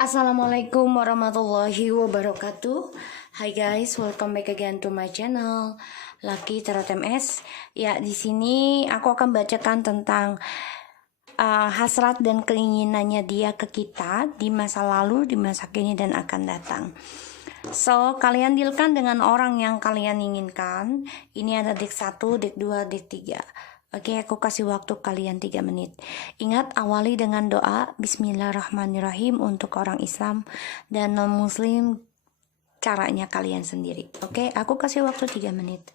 Assalamualaikum warahmatullahi wabarakatuh. Hi guys, welcome back again to my channel Lucky Tarot MS. Ya, di sini aku akan bacakan tentang hasrat dan keinginannya dia ke kita di masa lalu, di masa kini dan akan datang. So, kalian dealkan dengan orang yang kalian inginkan. Ini ada deck 1, deck 2, deck 3. Oke, aku kasih waktu kalian 3 menit. Ingat, awali dengan doa Bismillahirrahmanirrahim untuk orang Islam dan non-Muslim, caranya kalian sendiri. Oke, aku kasih waktu 3 menit.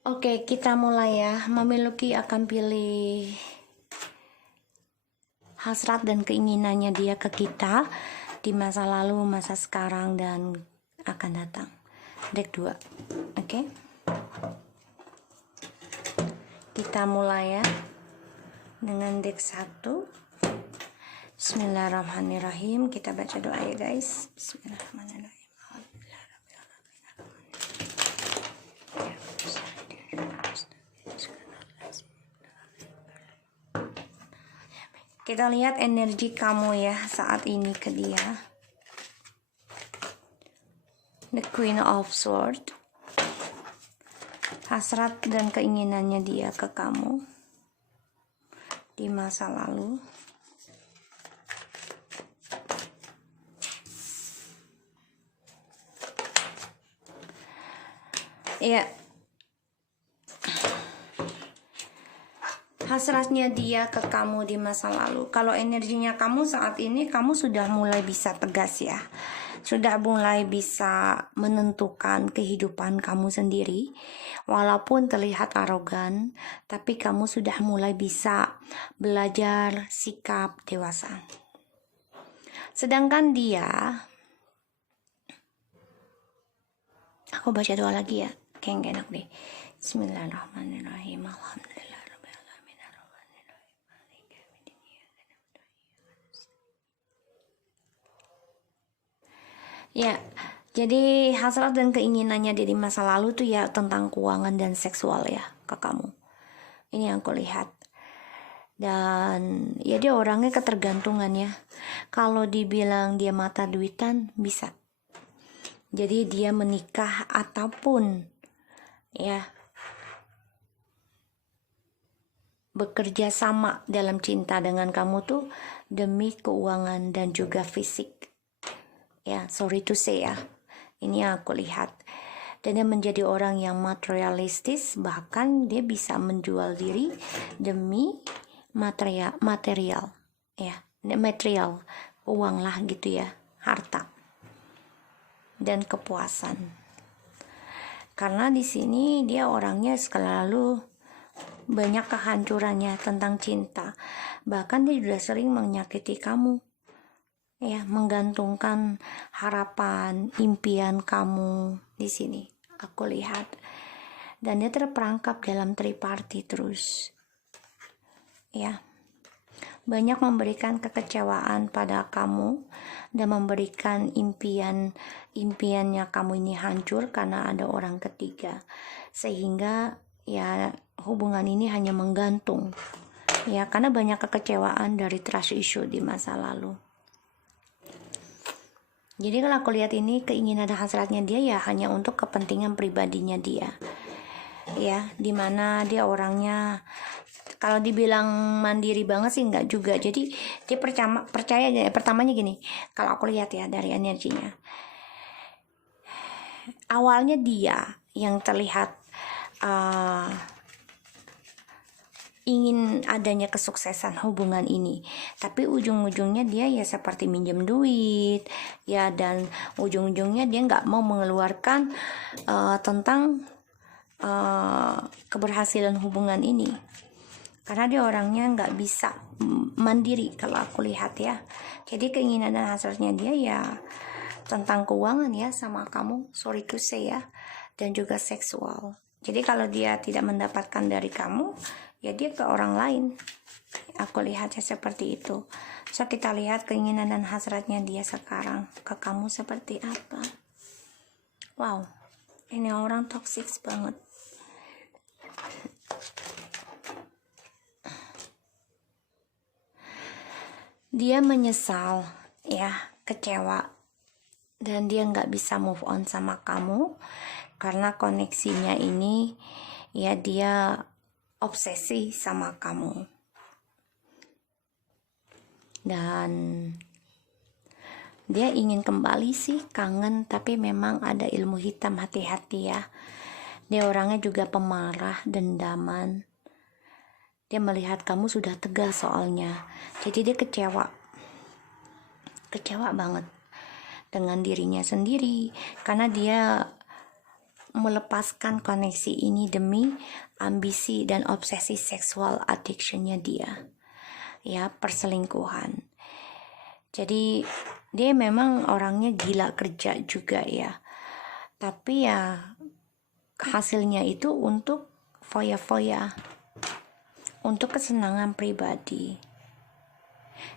Oke, kita mulai ya. Mamiluki akan pilih hasrat dan keinginannya dia ke kita di masa lalu, masa sekarang, dan akan datang. Deck 2. Oke. Kita mulai ya dengan deck 1. Bismillahirrahmanirrahim. Kita baca doa ya guys. Bismillahirrahmanirrahim. Kita lihat energi kamu ya saat ini ke dia. The Queen of Swords. Hasrat dan keinginannya dia ke kamu di masa lalu. Ya. Hasratnya dia ke kamu di masa lalu. Kalau energinya kamu saat ini, kamu sudah mulai bisa tegas ya. Sudah mulai bisa menentukan kehidupan kamu sendiri. Walaupun terlihat arogan, tapi kamu sudah mulai bisa belajar sikap dewasa. Sedangkan dia, aku baca doa lagi ya, kayak enak deh. Bismillahirrahmanirrahim. Alhamdulillah. Ya, jadi hasrat dan keinginannya di masa lalu tuh ya tentang keuangan dan seksual ya ke kamu. Ini yang aku lihat. Dan ya dia orangnya ketergantungan ya. Kalau dibilang dia mata duitan bisa. Jadi dia menikah ataupun ya bekerja sama dalam cinta dengan kamu tuh demi keuangan dan juga fisik. Ya, sorry to say ya. Ini yang aku lihat. Dan dia menjadi orang yang materialistis, bahkan dia bisa menjual diri demi material ya, material, uang lah gitu ya, harta dan kepuasan. Karena di sini dia orangnya selalu banyak kehancurannya tentang cinta. Bahkan dia sudah sering menyakiti kamu. Ya, menggantungkan harapan, impian kamu di sini. Aku lihat. Dan dia terperangkap dalam triparty terus. Ya. Banyak memberikan kekecewaan pada kamu dan memberikan impiannya kamu ini hancur karena ada orang ketiga. Sehingga ya hubungan ini hanya menggantung. Ya, karena banyak kekecewaan dari trust issue di masa lalu. Jadi kalau aku lihat ini keinginan dan hasratnya dia ya hanya untuk kepentingan pribadinya dia. Ya, dimana dia orangnya Kalau dibilang mandiri banget sih enggak juga. Jadi dia percaya pertamanya gini, kalau aku lihat ya dari energinya. Awalnya dia yang terlihat ingin adanya kesuksesan hubungan ini, tapi ujung-ujungnya dia ya seperti minjem duit ya, dan ujung-ujungnya dia nggak mau mengeluarkan tentang keberhasilan hubungan ini, karena dia orangnya nggak bisa mandiri kalau aku lihat ya. Jadi keinginan dan hasratnya dia ya tentang keuangan ya sama kamu, sorry to say ya, dan juga seksual. Jadi kalau dia tidak mendapatkan dari kamu, ya dia ke orang lain. Aku lihatnya seperti itu. So kita lihat keinginan dan hasratnya dia sekarang ke kamu seperti apa. Wow, ini orang toxic banget. Dia menyesal ya, kecewa, dan dia nggak bisa move on sama kamu karena koneksinya ini ya, dia obsesi sama kamu. Dan dia ingin kembali sih, kangen, tapi memang ada ilmu hitam, hati-hati ya. Dia orangnya juga pemarah, dendaman. Dia melihat kamu sudah tegas soalnya, jadi dia kecewa banget dengan dirinya sendiri karena dia melepaskan koneksi ini demi ambisi dan obsesi seksual addictionnya dia ya, perselingkuhan. Jadi dia memang orangnya gila kerja juga ya, tapi ya hasilnya itu untuk foya-foya, untuk kesenangan pribadi.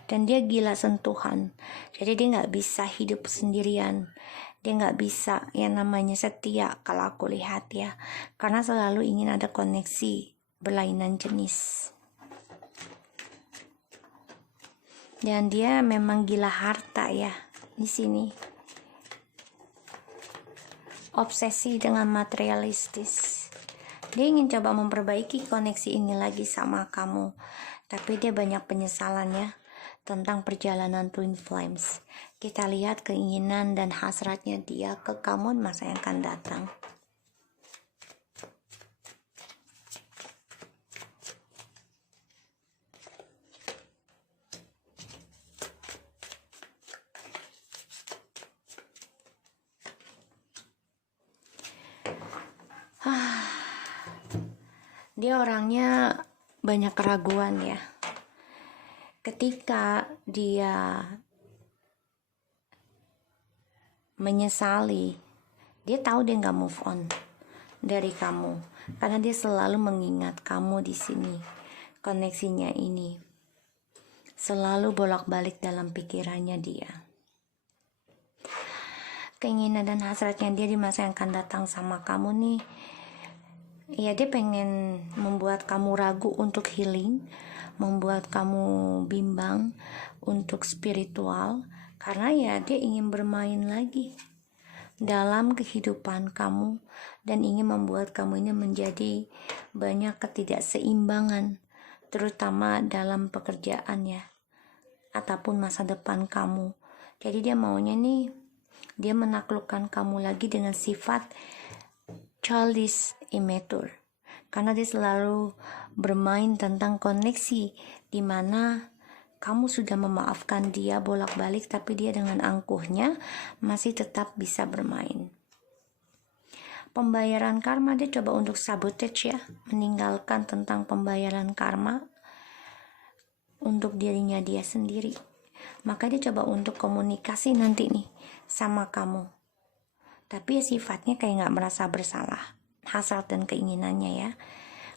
Dan dia gila sentuhan, jadi dia nggak bisa hidup sendirian. Dia nggak bisa yang namanya setia kalau aku lihat ya, karena selalu ingin ada koneksi berlainan jenis. Dan dia memang gila harta ya di sini, obsesi dengan materialistis. Dia ingin coba memperbaiki koneksi ini lagi sama kamu, tapi dia banyak penyesalan ya tentang perjalanan Twin Flames. Kita lihat keinginan dan hasratnya dia ke kamu masa yang akan datang. Dia orangnya banyak keraguan ya. Ketika dia menyesali, dia tahu dia nggak move on dari kamu karena dia selalu mengingat kamu di sini. Koneksinya ini selalu bolak-balik dalam pikirannya dia. Keinginan dan hasratnya dia di masa yang akan datang sama kamu nih, ya dia pengen membuat kamu ragu untuk healing, membuat kamu bimbang untuk spiritual, karena ya dia ingin bermain lagi dalam kehidupan kamu dan ingin membuat kamu ini menjadi banyak ketidakseimbangan, terutama dalam pekerjaan ya, ataupun masa depan kamu. Jadi dia maunya nih, dia menaklukkan kamu lagi dengan sifat childish, immature, karena dia selalu bermain tentang koneksi di mana kamu sudah memaafkan dia bolak-balik, tapi dia dengan angkuhnya masih tetap bisa bermain. Pembayaran karma, dia coba untuk sabotage ya, meninggalkan tentang pembayaran karma untuk dirinya dia sendiri. Maka dia coba untuk komunikasi nanti nih sama kamu, tapi ya sifatnya kayak gak merasa bersalah, hasrat dan keinginannya ya,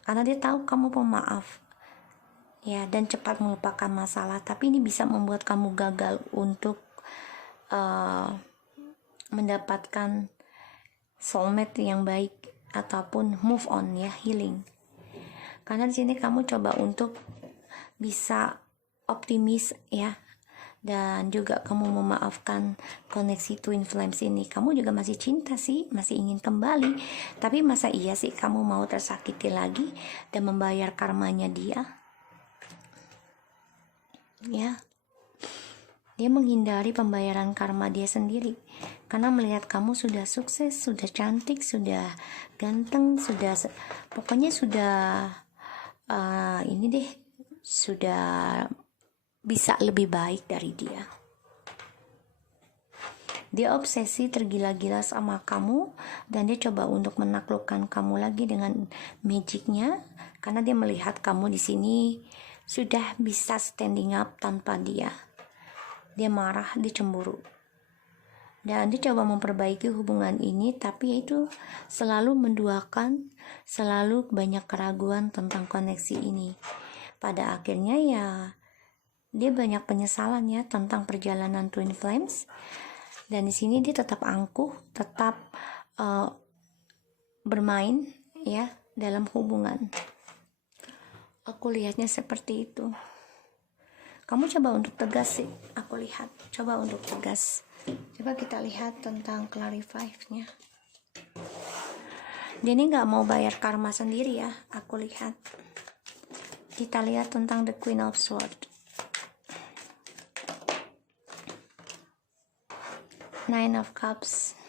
karena dia tahu kamu pemaaf ya, dan cepat melupakan masalah. Tapi ini bisa membuat kamu gagal untuk mendapatkan soulmate yang baik ataupun move on ya, healing. Karena di sini kamu coba untuk bisa optimis ya, dan juga kamu memaafkan koneksi Twin Flames ini. Kamu juga masih cinta sih, masih ingin kembali, tapi masa iya sih kamu mau tersakiti lagi dan membayar karmanya dia? ya. Dia menghindari pembayaran karma dia sendiri karena melihat kamu sudah sukses, sudah cantik, sudah ganteng, pokoknya sudah ini deh, sudah bisa lebih baik dari dia. Dia obsesi tergila-gila sama kamu dan dia coba untuk menaklukkan kamu lagi dengan magicnya karena dia melihat kamu di sini sudah bisa standing up tanpa dia. Dia marah, dia cemburu. Dan dia coba memperbaiki hubungan ini, tapi itu selalu menduakan, selalu banyak keraguan tentang koneksi ini. Pada akhirnya ya, dia banyak penyesalan ya tentang perjalanan Twin Flames. Dan di sini dia tetap angkuh, tetap bermain ya dalam hubungan. Aku lihatnya seperti itu. Kamu coba untuk tegas sih, aku lihat. Coba untuk tegas. Coba kita lihat tentang clarify-nya. Dia ini gak mau bayar karma sendiri ya, aku lihat. Kita lihat tentang the Queen of Swords. Nine of Cups.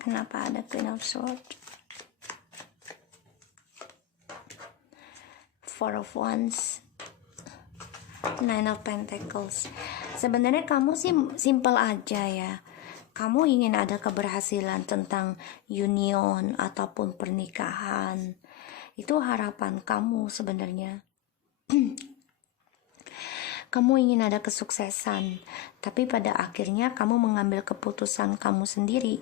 Kenapa ada Queen of Swords? Four of Wands. Nine of Pentacles. Sebenarnya kamu sih simple aja ya. Kamu ingin ada keberhasilan tentang union ataupun pernikahan. Itu harapan kamu sebenarnya. Kamu ingin ada kesuksesan, tapi pada akhirnya kamu mengambil keputusan kamu sendiri,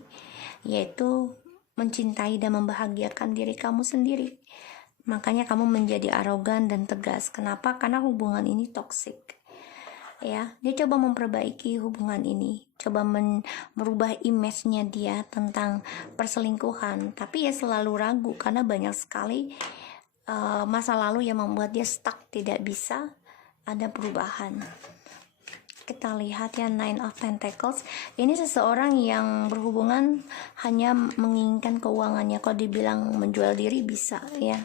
yaitu mencintai dan membahagiakan diri kamu sendiri. Makanya kamu menjadi arogan dan tegas. Kenapa? Karena hubungan ini toksik. Ya, dia coba memperbaiki hubungan ini, coba merubah image-nya dia tentang perselingkuhan, tapi ya selalu ragu karena banyak sekali masa lalu yang membuat dia stuck, tidak bisa ada perubahan. Kita lihat ya, Nine of Pentacles. Ini seseorang yang berhubungan hanya menginginkan keuangannya. Kalau dibilang menjual diri bisa ya.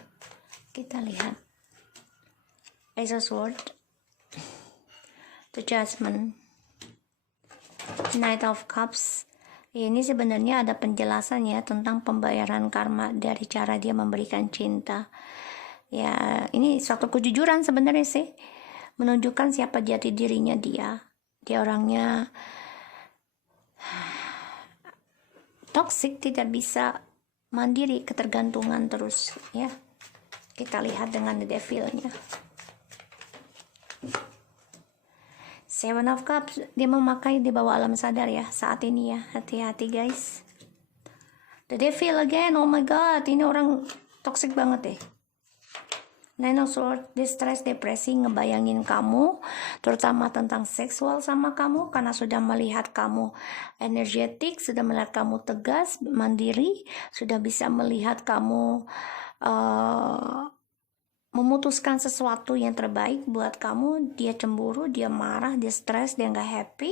Kita lihat Ace of Swords, The Judgment, Knight of Cups. Ini sebenarnya ada penjelasan ya tentang pembayaran karma dari cara dia memberikan cinta. Ya, ini suatu kejujuran sebenarnya sih, menunjukkan siapa jati dirinya dia. Dia orangnya toksik, tidak bisa mandiri, ketergantungan terus ya. Kita lihat dengan the devil-nya. Seven of Cups, dia memakai di bawah alam sadar ya saat ini ya. Hati-hati guys. The devil again, oh my god, ini orang toxic banget deh. Nine of Swords, distress, depresi, ngebayangin kamu, terutama tentang seksual sama kamu, karena sudah melihat kamu energetik, sudah melihat kamu tegas, mandiri, sudah bisa melihat kamu memutuskan sesuatu yang terbaik buat kamu. Dia cemburu, dia marah, dia stres, dia nggak happy,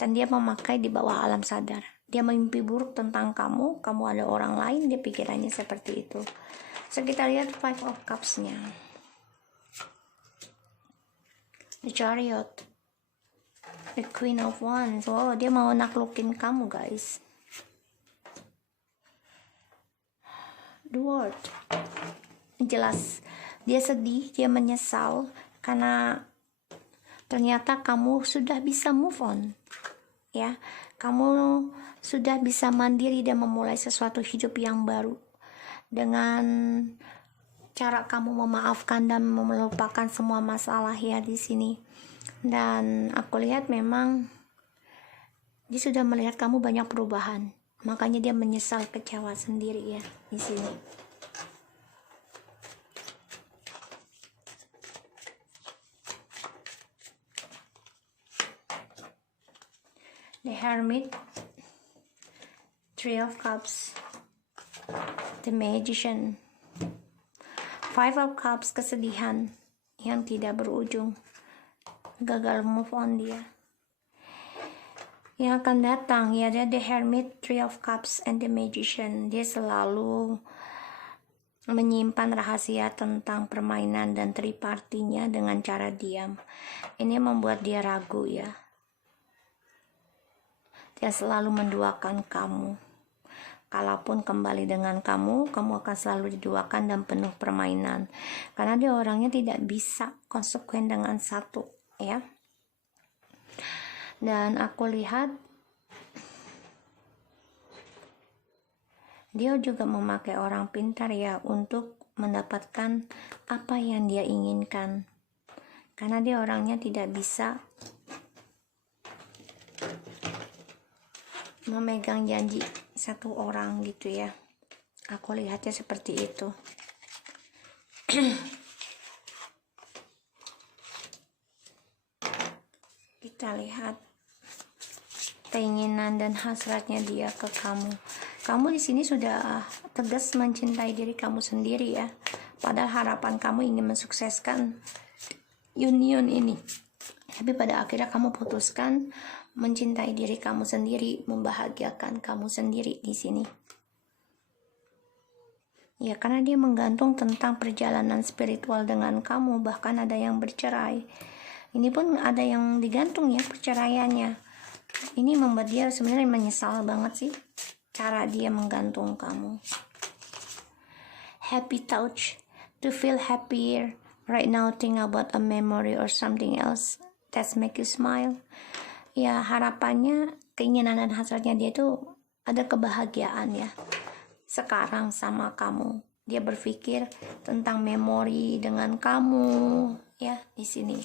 dan dia memakai di bawah alam sadar. Dia mimpi buruk tentang kamu ada orang lain, dia pikirannya seperti itu. So kita lihat Five of Cups-nya. The Chariot, The Queen of Wands. Wow, dia mau naklukin kamu guys. The World. Jelas dia sedih, dia menyesal karena ternyata kamu sudah bisa move on ya. Kamu sudah bisa mandiri dan memulai sesuatu hidup yang baru dengan cara kamu memaafkan dan melupakan semua masalah ya di sini. Dan aku lihat memang dia sudah melihat kamu banyak perubahan, makanya dia menyesal, kecewa sendiri ya di sini. The Hermit, Three of Cups, The Magician, Five of Cups, kesedihan yang tidak berujung, gagal move on dia. Yang akan datang ya, ada The Hermit, Three of Cups, and The Magician. Dia selalu menyimpan rahasia tentang permainan dan tripartinya dengan cara diam. Ini membuat dia ragu ya. Dia selalu menduakan kamu. Kalaupun kembali dengan kamu akan selalu diduakan dan penuh permainan. Karena dia orangnya tidak bisa konsekuen dengan satu ya. Dan aku lihat dia juga memakai orang pintar ya untuk mendapatkan apa yang dia inginkan. Karena dia orangnya tidak bisa memegang janji satu orang gitu ya. Aku lihatnya seperti itu. Kita lihat keinginan dan hasratnya dia ke kamu. Kamu di sini sudah tegas mencintai diri kamu sendiri ya. Padahal harapan kamu ingin mensukseskan union ini. Tapi pada akhirnya kamu putuskan mencintai diri kamu sendiri, membahagiakan kamu sendiri di sini. Ya, karena dia menggantung tentang perjalanan spiritual dengan kamu, bahkan ada yang bercerai. Ini pun ada yang digantung ya perceraiannya. Ini membuat dia sebenarnya menyesal banget sih cara dia menggantung kamu. Happy touch, to feel happier right now, think about a memory or something else that make you smile. Ya, harapannya, keinginan dan hasratnya dia tuh ada kebahagiaan ya sekarang sama kamu. Dia berpikir tentang memori dengan kamu ya di sini.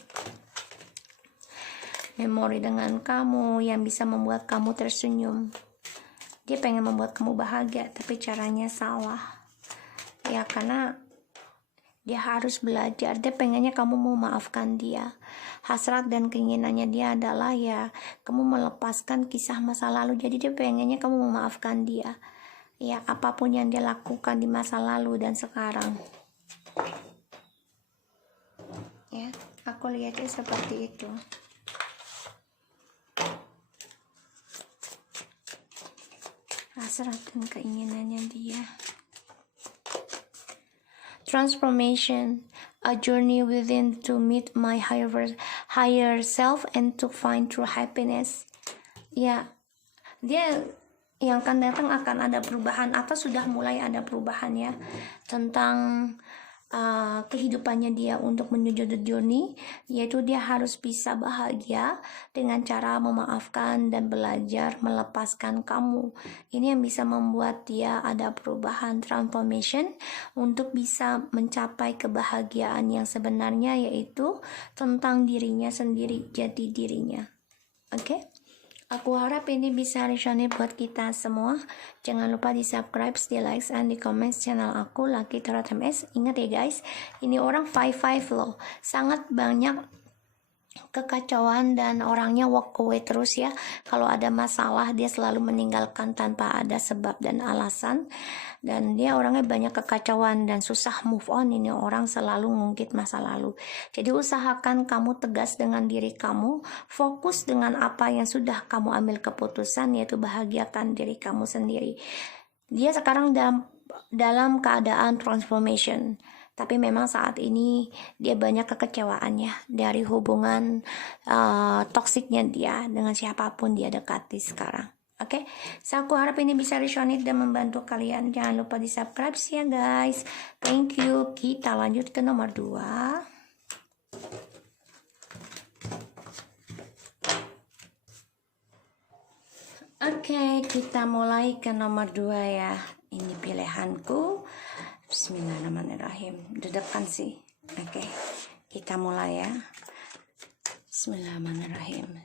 Memori dengan kamu yang bisa membuat kamu tersenyum. Dia pengen membuat kamu bahagia, tapi caranya salah. Ya, karena dia harus belajar. Dia pengennya kamu memaafkan dia. Hasrat dan keinginannya dia adalah ya kamu melepaskan kisah masa lalu. Jadi dia pengennya kamu memaafkan dia. Ya, apapun yang dia lakukan di masa lalu dan sekarang. Ya, aku lihatnya seperti itu. Hasrat dan keinginannya dia. Transformation, a journey within to meet my higher self and to find true happiness. Ya, dia yang akan datang akan ada perubahan atau sudah mulai ada perubahan ya tentang kehidupannya dia untuk menuju the journey, yaitu dia harus bisa bahagia dengan cara memaafkan dan belajar melepaskan kamu. Ini yang bisa membuat dia ada perubahan, transformation, untuk bisa mencapai kebahagiaan yang sebenarnya, yaitu tentang dirinya sendiri, jati dirinya. Oke? Aku harap ini bisa resonate buat kita semua. Jangan lupa di subscribe, di like, dan di comment channel aku, Lucky Tarot MS. Ingat ya guys, ini orang 5-5 loh. Sangat banyak kekacauan dan orangnya walk away terus ya. Kalau ada masalah dia selalu meninggalkan tanpa ada sebab dan alasan. Dan dia orangnya banyak kekacauan dan susah move on. Ini orang selalu ngungkit masa lalu. Jadi usahakan kamu tegas dengan diri kamu, fokus dengan apa yang sudah kamu ambil keputusan, yaitu bahagiakan diri kamu sendiri. Dia sekarang dalam keadaan transformation. Tapi memang saat ini dia banyak kekecewaannya dari hubungan toksiknya dia dengan siapapun dia dekati sekarang. Oke, so aku harap ini bisa resonate dan membantu kalian. Jangan lupa di subscribe ya guys. Thank you. Kita lanjut ke nomor 2. Oke, kita mulai ke nomor 2 ya. Ini pilihanku. Bismillahirrahmanirrahim. Deg-degan sih. Oke, kita mulai ya. Bismillahirrahmanirrahim.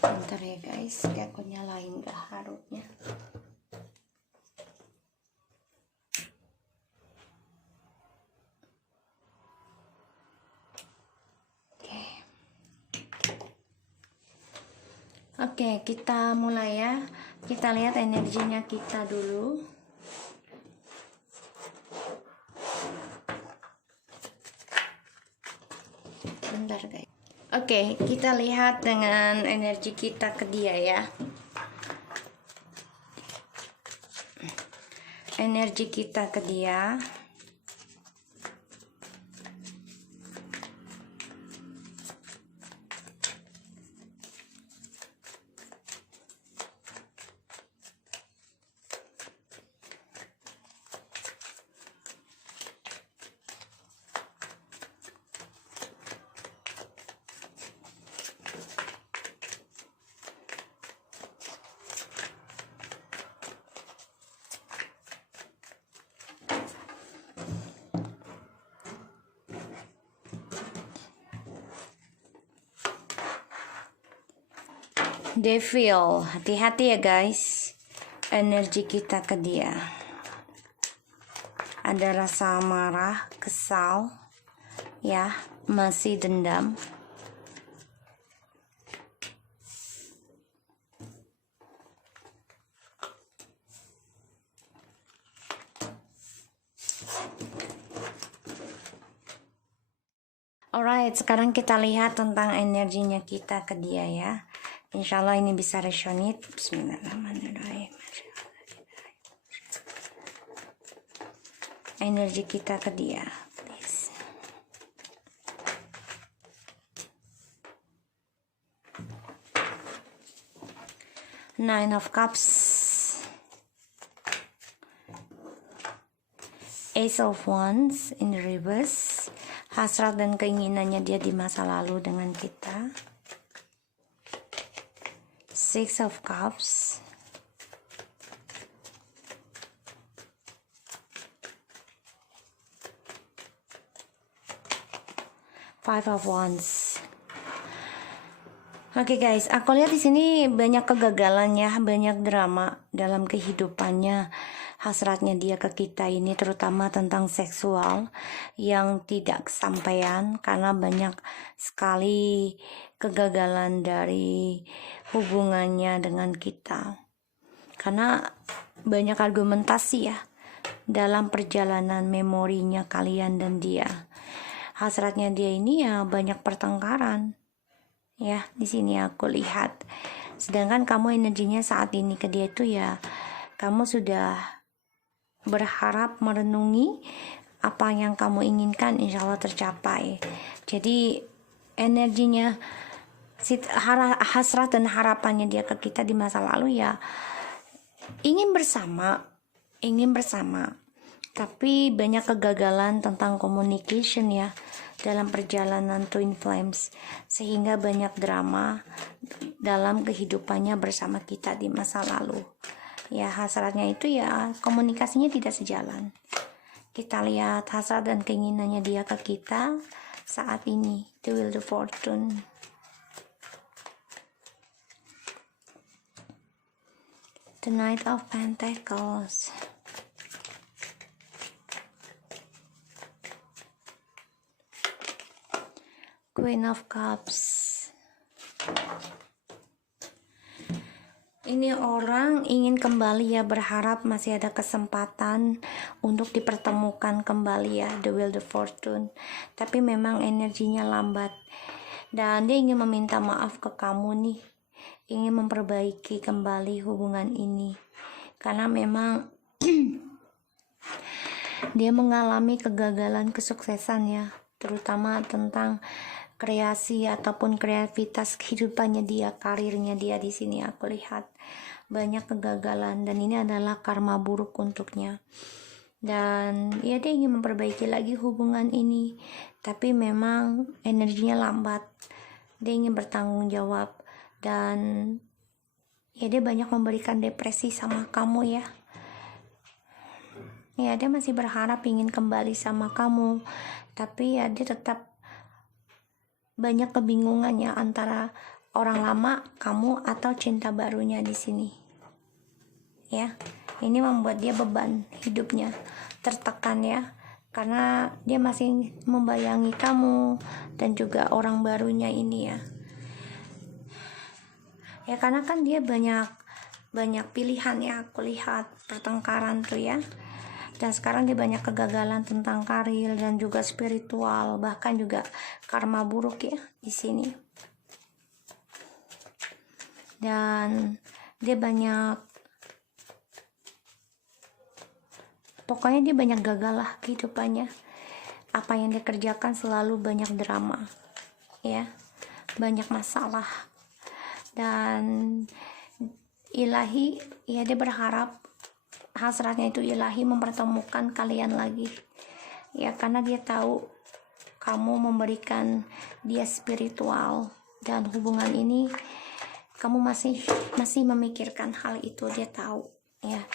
Bentar ya guys, aku nyalain gaharutnya. Oke, kita mulai ya. Kita lihat energinya kita dulu. Bentar guys. Oke, kita lihat dengan energi kita ke dia ya. Energi kita ke dia. Devil, hati-hati ya guys, energi kita ke dia. Ada rasa marah, kesal, ya, masih dendam. Alright, sekarang kita lihat tentang energinya kita ke dia ya. Insya Allah ini bisa resonate. Bismillahirrahmanirrahim. Energi kita ke dia, please. Nine of Cups, Ace of Wands in reverse. Hasrat dan keinginannya dia di masa lalu dengan kita. Six of Cups, Five of Wands. Oke guys, aku lihat di sini banyak kegagalan ya, banyak drama dalam kehidupannya. Hasratnya dia ke kita ini terutama tentang seksual yang tidak kesampaian karena banyak sekali kegagalan dari hubungannya dengan kita. Karena banyak argumentasi ya dalam perjalanan memorinya kalian dan dia. Hasratnya dia ini ya banyak pertengkaran. Ya, di sini aku lihat. Sedangkan kamu energinya saat ini ke dia itu ya kamu sudah berharap merenungi apa yang kamu inginkan, insya Allah tercapai. Jadi energinya hasrat dan harapannya dia ke kita di masa lalu ya ingin bersama, tapi banyak kegagalan tentang communication ya dalam perjalanan Twin Flames, sehingga banyak drama dalam kehidupannya bersama kita di masa lalu. Ya, hasratnya itu ya komunikasinya tidak sejalan. Kita lihat hasrat dan keinginannya dia ke kita saat ini. The Wheel of Fortune. The Knight of Pentacles. Queen of Cups. Ini orang ingin kembali ya, berharap masih ada kesempatan untuk dipertemukan kembali ya, The Wheel of Fortune. Tapi memang energinya lambat. Dan dia ingin meminta maaf ke kamu nih. Ingin memperbaiki kembali hubungan ini. Karena memang dia mengalami kegagalan kesuksesan ya. Terutama tentang kreasi ataupun kreativitas kehidupannya dia, karirnya dia. Di sini aku lihat banyak kegagalan dan ini adalah karma buruk untuknya. Dan ya dia ingin memperbaiki lagi hubungan ini, tapi memang energinya lambat. Dia ingin bertanggung jawab dan ya dia banyak memberikan depresi sama kamu ya. Ya dia masih berharap ingin kembali sama kamu, tapi ya dia tetap banyak kebingungannya antara orang lama, kamu, atau cinta barunya di sini. Ya, ini membuat dia beban hidupnya, tertekan ya, karena dia masih membayangi kamu dan juga orang barunya ini ya. Ya karena kan dia banyak pilihan ya, aku lihat pertengkaran tuh ya. Dan sekarang dia banyak kegagalan tentang karir dan juga spiritual, bahkan juga karma buruk ya di sini. Dan dia banyak, pokoknya dia banyak gagal lah kehidupannya. Apa yang dia kerjakan selalu banyak drama, ya, banyak masalah. Dan ilahi, ya dia berharap, hasratnya itu ilahi mempertemukan kalian lagi, ya, karena dia tahu kamu memberikan dia spiritual, dan hubungan ini kamu masih memikirkan hal itu, dia tahu, ya.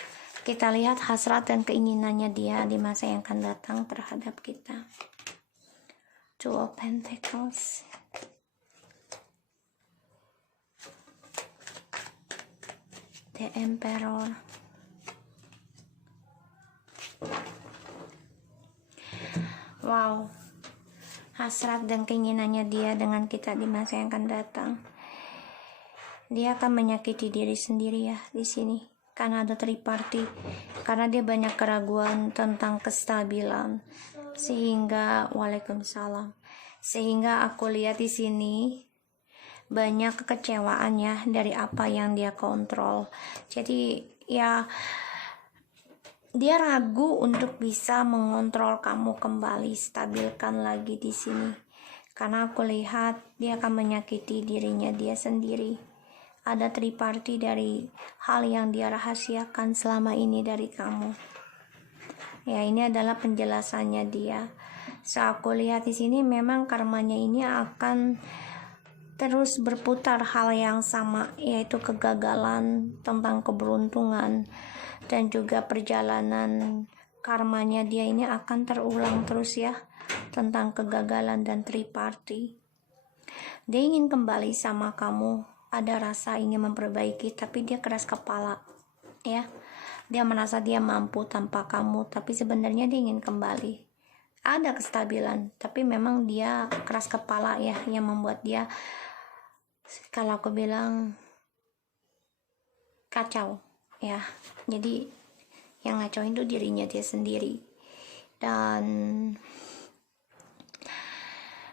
Kita lihat hasrat dan keinginannya dia di masa yang akan datang terhadap kita. Two of Pentacles, The Emperor, wow, hasrat dan keinginannya dia dengan kita di masa yang akan datang. Dia akan menyakiti diri sendiri ya di sini, karena ada triparty, karena dia banyak keraguan tentang kestabilan, sehingga waalaikumsalam, sehingga aku lihat di sini banyak kekecewaan ya dari apa yang dia kontrol. Jadi ya, dia ragu untuk bisa mengontrol kamu kembali, stabilkan lagi di sini. Karena aku lihat dia akan menyakiti dirinya dia sendiri. Ada triparty dari hal yang dia rahasiakan selama ini dari kamu. Ya, ini adalah penjelasannya dia. So, aku lihat di sini memang karmanya ini akan terus berputar hal yang sama, yaitu kegagalan tentang keberuntungan, dan juga perjalanan karmanya dia ini akan terulang terus ya, tentang kegagalan dan triparty. Dia ingin kembali sama kamu, ada rasa ingin memperbaiki, tapi dia keras kepala ya. Dia merasa dia mampu tanpa kamu, tapi sebenarnya dia ingin kembali. Ada kestabilan, tapi memang dia keras kepala ya, yang membuat dia, kalau aku bilang, kacau ya. Jadi yang ngacauin itu dirinya dia sendiri. Dan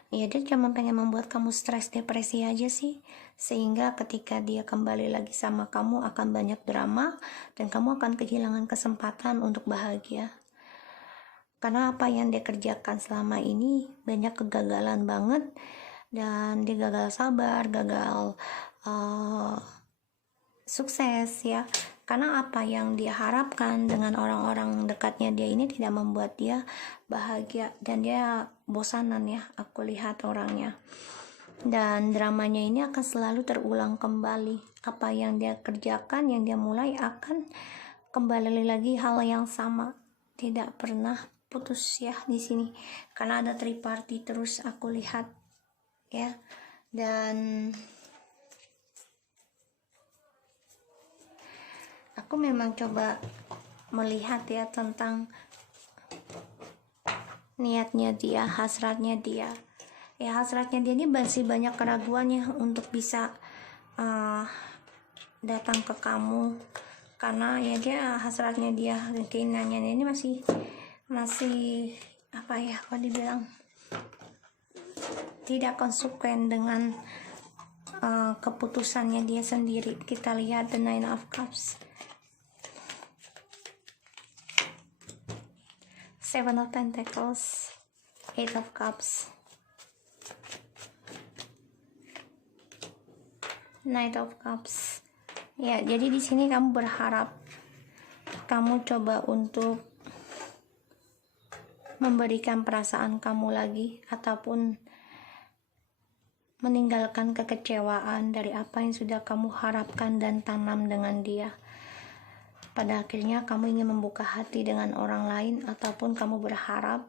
ya, dia cuma pengen membuat kamu stres, depresi aja sih, sehingga ketika dia kembali lagi sama kamu akan banyak drama, dan kamu akan kehilangan kesempatan untuk bahagia. Karena apa yang dia kerjakan selama ini banyak kegagalan banget, dan dia gagal sabar, gagal sukses ya. Karena apa yang dia harapkan dengan orang-orang dekatnya dia ini tidak membuat dia bahagia, dan dia bosanan ya, aku lihat orangnya. Dan dramanya ini akan selalu terulang kembali. Apa yang dia kerjakan, yang dia mulai, akan kembali lagi hal yang sama, tidak pernah putus ya di sini, karena ada triparty terus aku lihat ya. Dan aku memang coba melihat ya tentang niatnya dia, hasratnya dia. Ya, hasratnya dia ini masih banyak keraguannya untuk bisa datang ke kamu, karena ya dia hasratnya dia dan keinginannya ini masih apa ya, kalau dibilang tidak konsekuen dengan keputusannya dia sendiri. Kita lihat the Nine of Cups, Seven of Pentacles, Eight of Cups, Knight of Cups. Ya, jadi di sini kamu berharap, kamu coba untuk memberikan perasaan kamu lagi, ataupun meninggalkan kekecewaan dari apa yang sudah kamu harapkan dan tanam dengan dia. Pada akhirnya kamu ingin membuka hati dengan orang lain, ataupun kamu berharap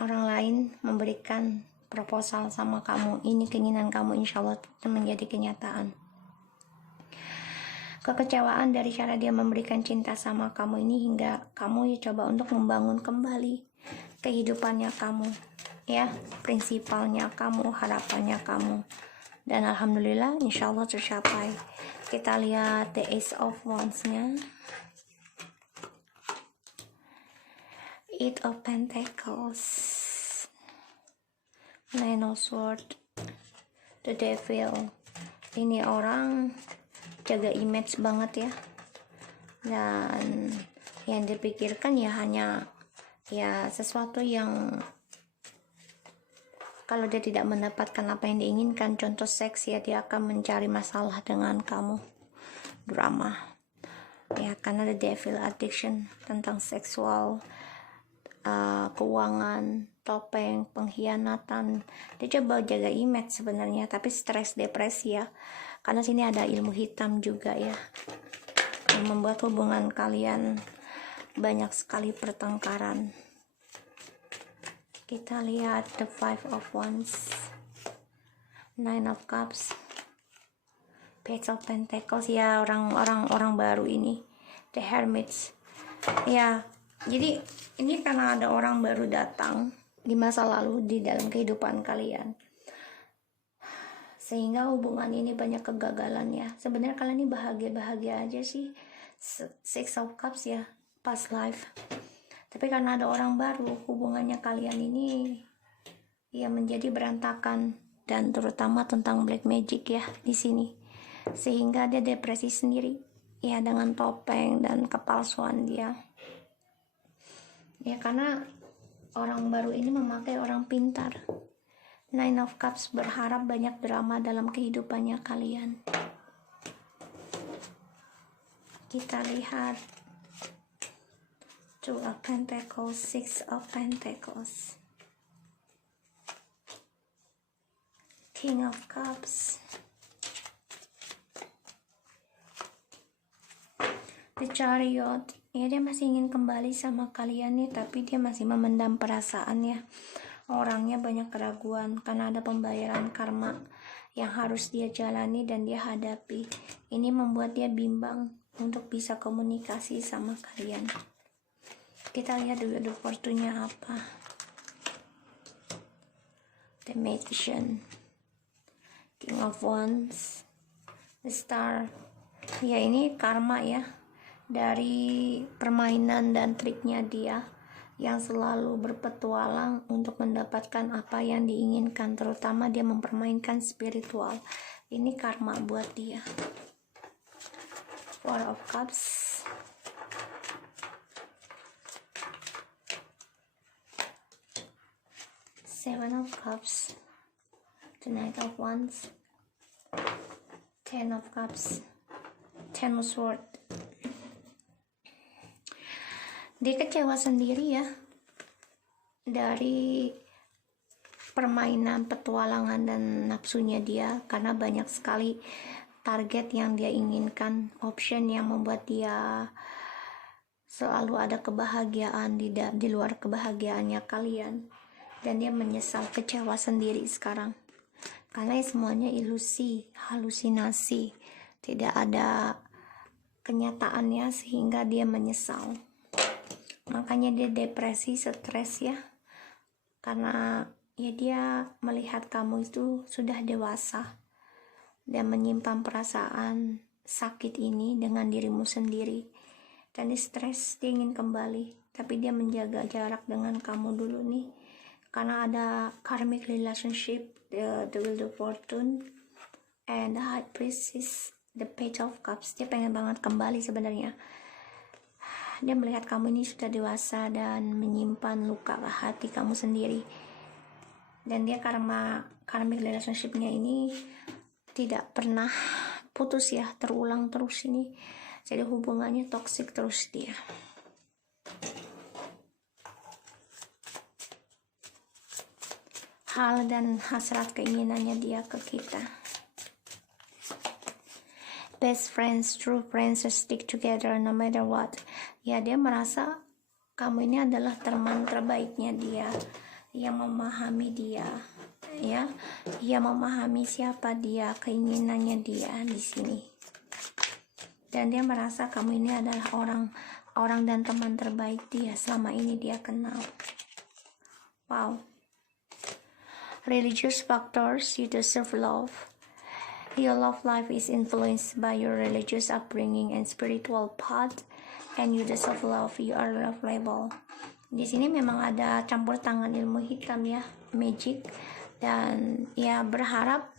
orang lain memberikan proposal sama kamu. Ini keinginan kamu, insya Allah menjadi kenyataan. Kekecewaan dari cara dia memberikan cinta sama kamu ini, hingga kamu ya coba untuk membangun kembali kehidupannya kamu ya, prinsipalnya kamu, harapannya kamu, dan alhamdulillah insya Allah tercapai. Kita lihat the Ace of Wands nya, Eight of Pentacles, Nine of Swords, The Devil. Ini orang jaga image banget ya, dan yang dipikirkan ya hanya ya sesuatu yang kalau dia tidak mendapatkan apa yang diinginkan, contoh seks ya, dia akan mencari masalah dengan kamu, drama ya, karena the devil addiction tentang seksual, keuangan, topeng, pengkhianatan. Dia coba jaga image sebenarnya, tapi stres, depresi ya, karena sini ada ilmu hitam juga ya, yang membuat hubungan kalian banyak sekali pertengkaran. Kita lihat the Five of Wands, Nine of Cups, Page of Pentacles ya, orang baru ini, the Hermits ya. Jadi ini karena ada orang baru datang di masa lalu di dalam kehidupan kalian, sehingga hubungan ini banyak kegagalan ya. Sebenarnya kalian ini bahagia aja sih, Six of Cups ya, past life. Tapi karena ada orang baru, hubungannya kalian ini ya menjadi berantakan, dan terutama tentang black magic ya di sini, sehingga dia depresi sendiri ya, dengan topeng dan kepalsuan dia ya, karena orang baru ini memakai orang pintar. Nine of Cups berharap banyak drama dalam kehidupannya kalian. Kita lihat Two of Pentacles, Six of Pentacles, King of Cups, The Chariot ya. Dia masih ingin kembali sama kalian nih, tapi dia masih memendam perasaannya. Orangnya banyak keraguan karena ada pembayaran karma yang harus dia jalani dan dia hadapi. Ini membuat dia bimbang untuk bisa komunikasi sama kalian. Kita lihat dulu the fortune-nya apa. The Magician, King of Wands, The Star ya. Ini karma ya, dari permainan dan triknya dia yang selalu berpetualang untuk mendapatkan apa yang diinginkan, terutama dia mempermainkan spiritual. Ini karma buat dia. Four of Cups, Seven of Cups, the Knight of Wands, Ten of Cups, Ten of Swords. Dia kecewa sendiri ya dari permainan petualangan dan nafsunya dia, karena banyak sekali target yang dia inginkan, option yang membuat dia selalu ada kebahagiaan di luar kebahagiaannya kalian, dan dia menyesal, kecewa sendiri sekarang karena semuanya ilusi, halusinasi, tidak ada kenyataannya, sehingga dia menyesal. Makanya dia depresi, stres ya, karena ya dia melihat kamu itu sudah dewasa dan menyimpan perasaan sakit ini dengan dirimu sendiri, dan dia stres, dia ingin kembali, tapi dia menjaga jarak dengan kamu dulu nih, karena ada karmic relationship, the Wheel of Fortune and the High Priestess, the Page of Cups. Dia pengen banget kembali sebenarnya. Dia melihat kamu ini sudah dewasa dan menyimpan luka hati kamu sendiri, dan dia karena karmic relationshipnya ini tidak pernah putus ya, terulang terus ini, jadi hubungannya toksik terus dia. Hal dan hasrat keinginannya dia ke kita. Best friends, true friends stick together no matter what. Ya, dia merasa kamu ini adalah teman terbaiknya dia, yang memahami dia ya, yang memahami siapa dia, keinginannya dia di sini, dan dia merasa kamu ini adalah orang dan teman terbaik dia selama ini dia kenal. Wow. Religious factors, you deserve love. Your love life is influenced by your religious upbringing and spiritual path, and you deserve love. You are lovable. Di sini memang ada campur tangan ilmu hitam ya, magic, dan ya berharap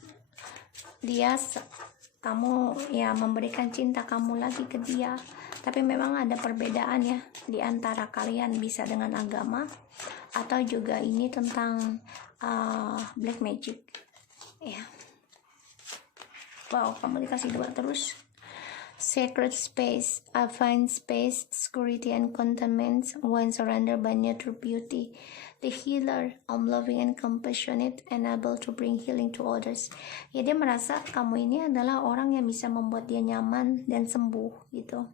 kamu ya memberikan cinta kamu lagi ke dia. Tapi memang ada perbedaan ya di antara kalian, bisa dengan agama atau juga ini tentang black magic ya. Wow, kamu dikasih 2 terus. Sacred space, I find space, security, and contentment when surrounded by nature beauty. The healer, I'm loving and compassionate and able to bring healing to others. Ya, dia merasa kamu ini adalah orang yang bisa membuat dia nyaman dan sembuh gitu.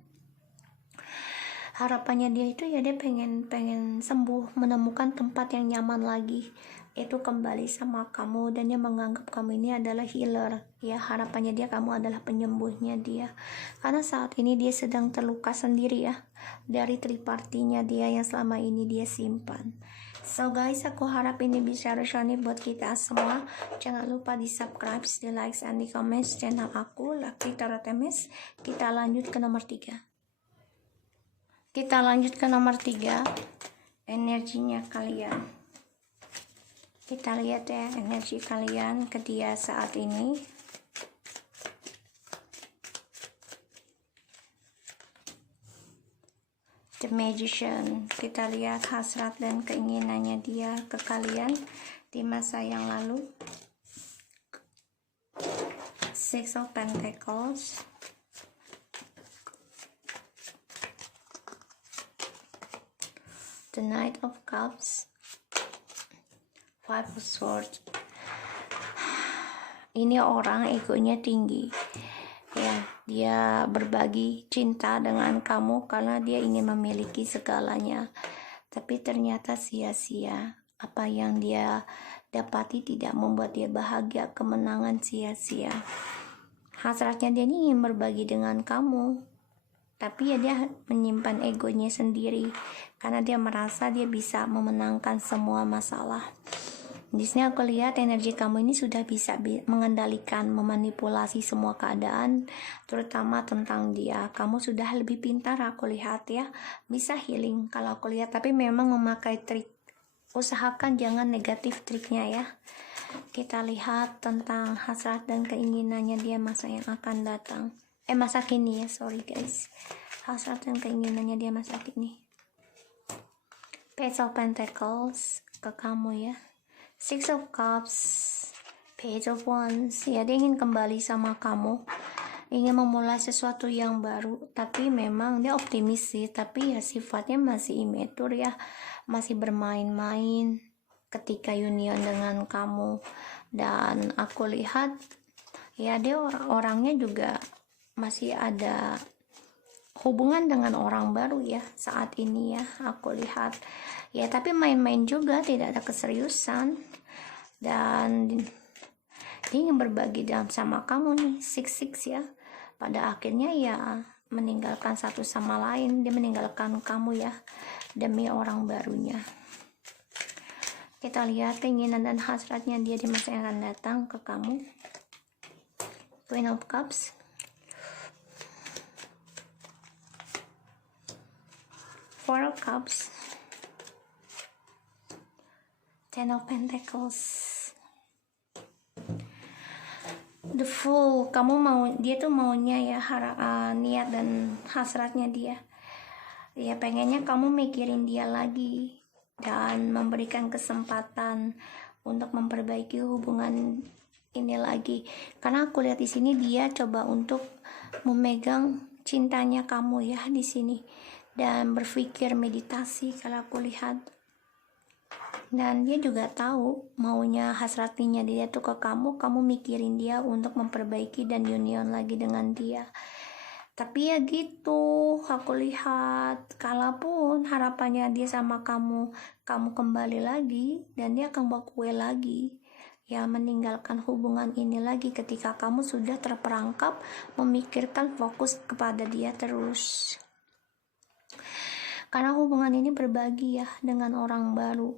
Harapannya dia itu ya dia pengen sembuh, menemukan tempat yang nyaman lagi, itu kembali sama kamu, dan dia menganggap kamu ini adalah healer ya. Harapannya dia kamu adalah penyembuhnya dia, karena saat ini dia sedang terluka sendiri ya dari tripartinya dia yang selama ini dia simpan. So guys, aku harap ini bisa resonate buat kita semua. Jangan lupa di subscribe, di like, and di comments channel aku, Lucky Tarot MS. Kita lanjut ke nomor 3. Kita lanjut ke nomor 3, energinya kalian. Kita lihat ya energi kalian ke dia saat ini. The Magician. Kita lihat hasrat dan keinginannya dia ke kalian di masa yang lalu. Six of Pentacles. The Knight of Cups. Five of Swords. Ini orang egonya tinggi ya, dia berbagi cinta dengan kamu karena dia ingin memiliki segalanya, tapi ternyata sia-sia. Apa yang dia dapati tidak membuat dia bahagia, kemenangan sia-sia. Hasratnya dia ingin berbagi dengan kamu, tapi ya dia menyimpan egonya sendiri karena dia merasa dia bisa memenangkan semua masalah. Di sini aku lihat energi kamu ini sudah bisa mengendalikan, memanipulasi semua keadaan, terutama tentang dia. Kamu sudah lebih pintar aku lihat ya, bisa healing kalau aku lihat, tapi memang memakai trik. Usahakan jangan negatif triknya ya. Kita lihat tentang hasrat dan keinginannya dia masa yang akan datang. Masa kini ya, sorry guys. Hasrat dan keinginannya dia masa kini. Page of Pentacles ke kamu ya. Six of Cups, Page of Wands. Ya, dia ingin kembali sama kamu, ingin memulai sesuatu yang baru, tapi memang dia optimis sih, tapi ya sifatnya masih immature ya, masih bermain-main ketika union dengan kamu. Dan aku lihat ya dia orangnya juga masih ada hubungan dengan orang baru ya saat ini ya, aku lihat ya, tapi main-main juga, tidak ada keseriusan, dan dia ingin berbagi dalam sama kamu nih. Six ya, pada akhirnya ya meninggalkan satu sama lain, dia meninggalkan kamu ya demi orang barunya. Kita lihat keinginan dan hasratnya dia di masa yang akan datang ke kamu. Queen of Cups, Four of Cups, Ten of Pentacles, The Fool. Dia tuh maunya ya niat dan hasratnya dia ya, pengennya kamu mikirin dia lagi dan memberikan kesempatan untuk memperbaiki hubungan ini lagi, karena aku lihat di sini dia coba untuk memegang cintanya kamu ya di sini, dan berpikir meditasi kalau aku lihat. Dan dia juga tahu maunya hasratnya dia tuh ke kamu mikirin dia untuk memperbaiki dan union lagi dengan dia. Tapi ya gitu, aku lihat kalaupun harapannya dia sama kamu kembali lagi, dan dia akan bawa kue lagi ya, meninggalkan hubungan ini lagi ketika kamu sudah terperangkap memikirkan fokus kepada dia terus, karena hubungan ini berbagi ya dengan orang baru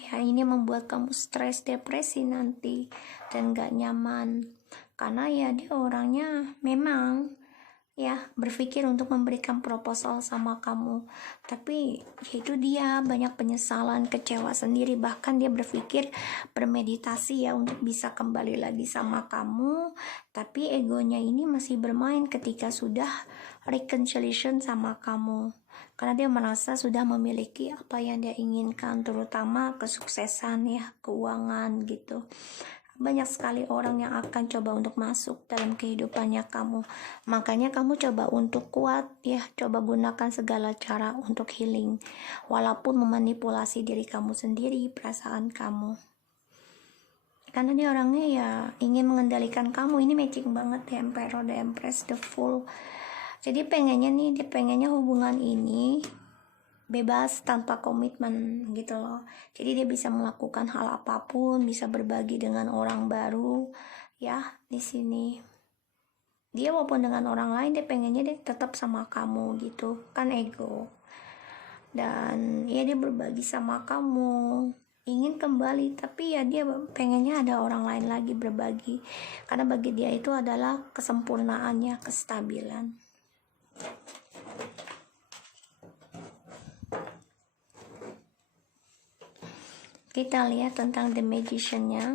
ya. Ini membuat kamu stres, depresi nanti, dan gak nyaman, karena ya dia orangnya memang ya berpikir untuk memberikan proposal sama kamu, tapi yaitu dia banyak penyesalan, kecewa sendiri, bahkan dia berpikir bermeditasi ya untuk bisa kembali lagi sama kamu, tapi egonya ini masih bermain ketika sudah reconciliation sama kamu, karena dia merasa sudah memiliki apa yang dia inginkan, terutama kesuksesan ya, keuangan gitu. Banyak sekali orang yang akan coba untuk masuk dalam kehidupannya kamu. Makanya kamu coba untuk kuat ya, coba gunakan segala cara untuk healing. Walaupun memanipulasi diri kamu sendiri, perasaan kamu. Karena dia orangnya ya ingin mengendalikan kamu. Ini matching banget ya, Emperor, the Empress, the Fool. Jadi dia pengennya hubungan ini bebas tanpa komitmen gitu loh. Jadi dia bisa melakukan hal apapun, bisa berbagi dengan orang baru ya. Di sini dia walaupun dengan orang lain, dia pengennya dia tetap sama kamu gitu kan, ego. Dan ya dia berbagi sama kamu, ingin kembali, tapi ya dia pengennya ada orang lain lagi berbagi, karena bagi dia itu adalah kesempurnaannya, kestabilan. Kita lihat tentang The Magician-nya.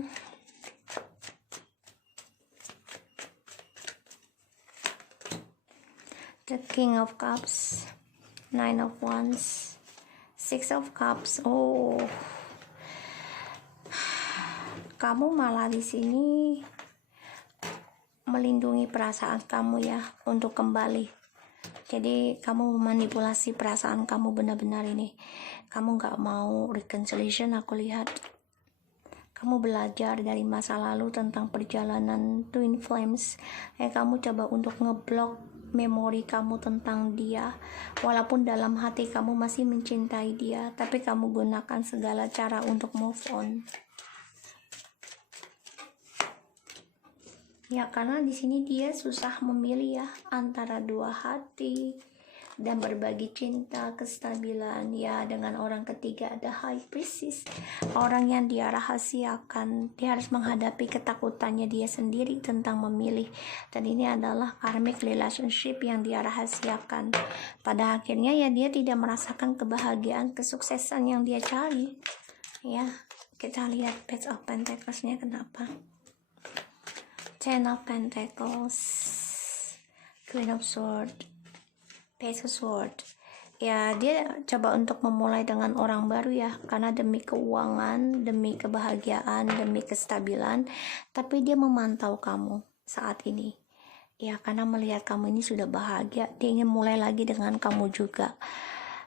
The King of Cups, Nine of Wands, Six of Cups. Oh, kamu malah di sini melindungi perasaan kamu ya untuk kembali. Jadi kamu memanipulasi perasaan kamu benar-benar ini. Kamu gak mau reconciliation, aku lihat. Kamu belajar dari masa lalu tentang perjalanan Twin Flames. Kamu coba untuk ngeblok memori kamu tentang dia. Walaupun dalam hati kamu masih mencintai dia, tapi kamu gunakan segala cara untuk move on. Ya, karena di sini dia susah memilih ya antara dua hati dan berbagi cinta, kestabilan ya. Dengan orang ketiga ada High Priestess, orang yang dia rahasiakan. Dia harus menghadapi ketakutannya dia sendiri tentang memilih, dan ini adalah karmic relationship yang dia rahasiakan. Pada akhirnya ya dia tidak merasakan kebahagiaan, kesuksesan yang dia cari ya. Kita lihat Page of Pentacles-nya kenapa. Ten of Pentacles, Queen of Swords, Page of Swords. Ya, dia coba untuk memulai dengan orang baru ya, karena demi keuangan, demi kebahagiaan, demi kestabilan. Tapi dia memantau kamu saat ini. Ya, karena melihat kamu ini sudah bahagia, dia ingin mulai lagi dengan kamu juga.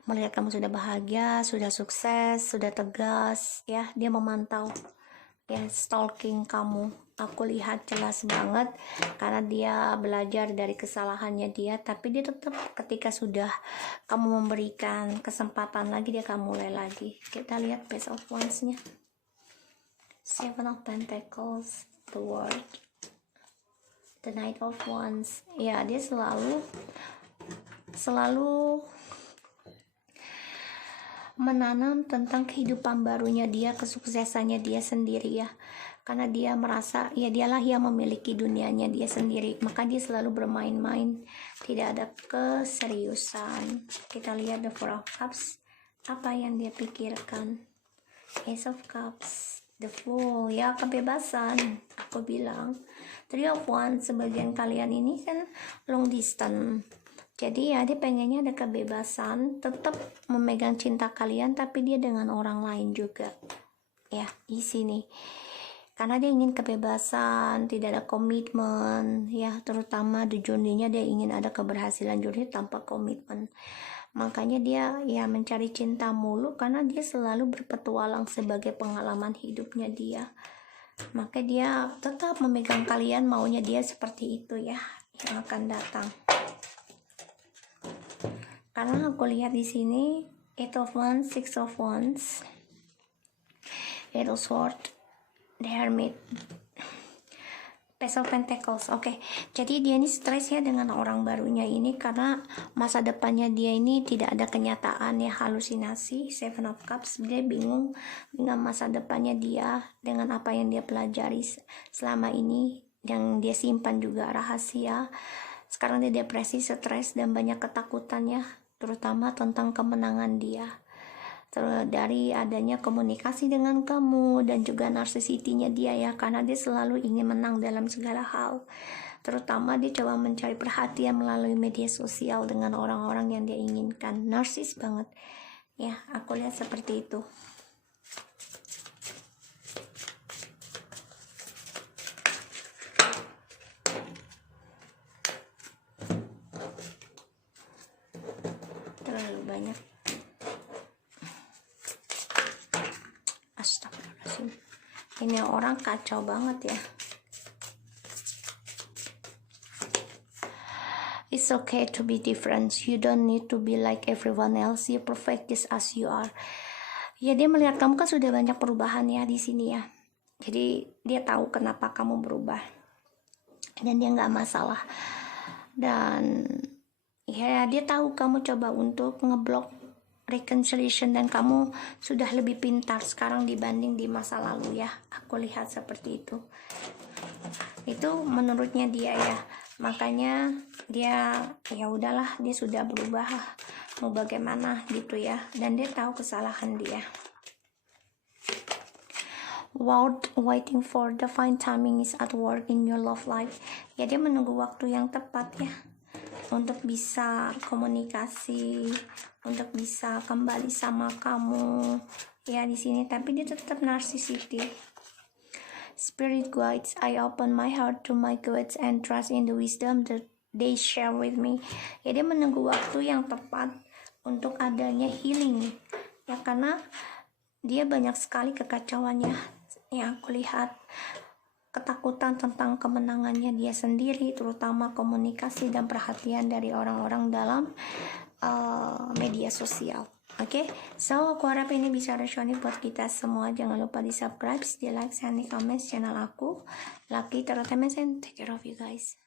Melihat kamu sudah bahagia, sudah sukses, sudah tegas, ya, dia memantau. Ya, stalking kamu. Aku lihat jelas banget, karena dia belajar dari kesalahannya dia, tapi dia tetap ketika sudah kamu memberikan kesempatan lagi, dia akan mulai lagi. Kita lihat Page of Wands-nya. Seven of Pentacles, the World, the Knight of Wands. Ya, dia selalu menanam tentang kehidupan barunya dia, kesuksesannya dia sendiri ya. Karena dia merasa ya dialah yang memiliki dunianya dia sendiri, maka dia selalu bermain-main, tidak ada keseriusan. Kita lihat The Four of Cups, apa yang dia pikirkan. Ace of Cups, The Fool, ya kebebasan. Aku bilang Three of Wands, sebagian kalian ini kan long distance, jadi ya dia pengennya ada kebebasan, tetap memegang cinta kalian, tapi dia dengan orang lain juga ya di sini. Karena dia ingin kebebasan, tidak ada komitmen ya, terutama di journey-nya dia ingin ada keberhasilan journey tanpa komitmen. Makanya dia ya mencari cinta mulu, karena dia selalu berpetualang sebagai pengalaman hidupnya dia. Maka dia tetap memegang kalian, maunya dia seperti itu ya yang akan datang. Karena aku lihat di sini Eight of Wands, Six of Wands, Eight of Swords, The Hermit, Page of Pentacles. Oke, jadi dia ini stres ya dengan orang barunya ini, karena masa depannya dia ini tidak ada kenyataan ya, halusinasi. Seven of Cups, dia bingung dengan masa depannya dia, dengan apa yang dia pelajari selama ini, yang dia simpan juga rahasia. Sekarang dia depresi, stres, dan banyak ketakutannya, terutama tentang kemenangan dia. Terus dari adanya komunikasi dengan kamu dan juga narsisitinya dia ya, karena dia selalu ingin menang dalam segala hal. Terutama dia coba mencari perhatian melalui media sosial dengan orang-orang yang dia inginkan. Narsis banget. Ya, aku lihat seperti itu. Terlalu banyak. Astagfirullahaladzim. Ini orang kacau banget ya. It's okay to be different. You don't need to be like everyone else. You perfect just as you are. Ya, dia melihat kamu kan sudah banyak perubahan ya di sini ya. Jadi dia tahu kenapa kamu berubah. Dan dia nggak masalah. Dan ya dia tahu kamu coba untuk ngeblok reconciliation dan kamu sudah lebih pintar sekarang dibanding di masa lalu ya. Aku lihat seperti itu. Itu menurutnya dia ya. Makanya dia ya udahlah, dia sudah berubah, mau bagaimana gitu ya, dan dia tahu kesalahan dia. Waiting for divine timing is at work in your love life. Ya, dia menunggu waktu yang tepat ya untuk bisa komunikasi, untuk bisa kembali sama kamu ya di sini, tapi dia tetap narsisistik. Spirit guides, I open my heart to my guides and trust in the wisdom that they share with me. Ya, dia menunggu waktu yang tepat untuk adanya healing ya, karena dia banyak sekali kekacauannya yang aku lihat. Ketakutan tentang kemenangannya dia sendiri, terutama komunikasi dan perhatian dari orang-orang dalam media sosial. Oke, so aku harap ini bisa resonate buat kita semua. Jangan lupa di subscribe, di like, dan di comment channel aku. Lucky Entertainment, and take care of you guys.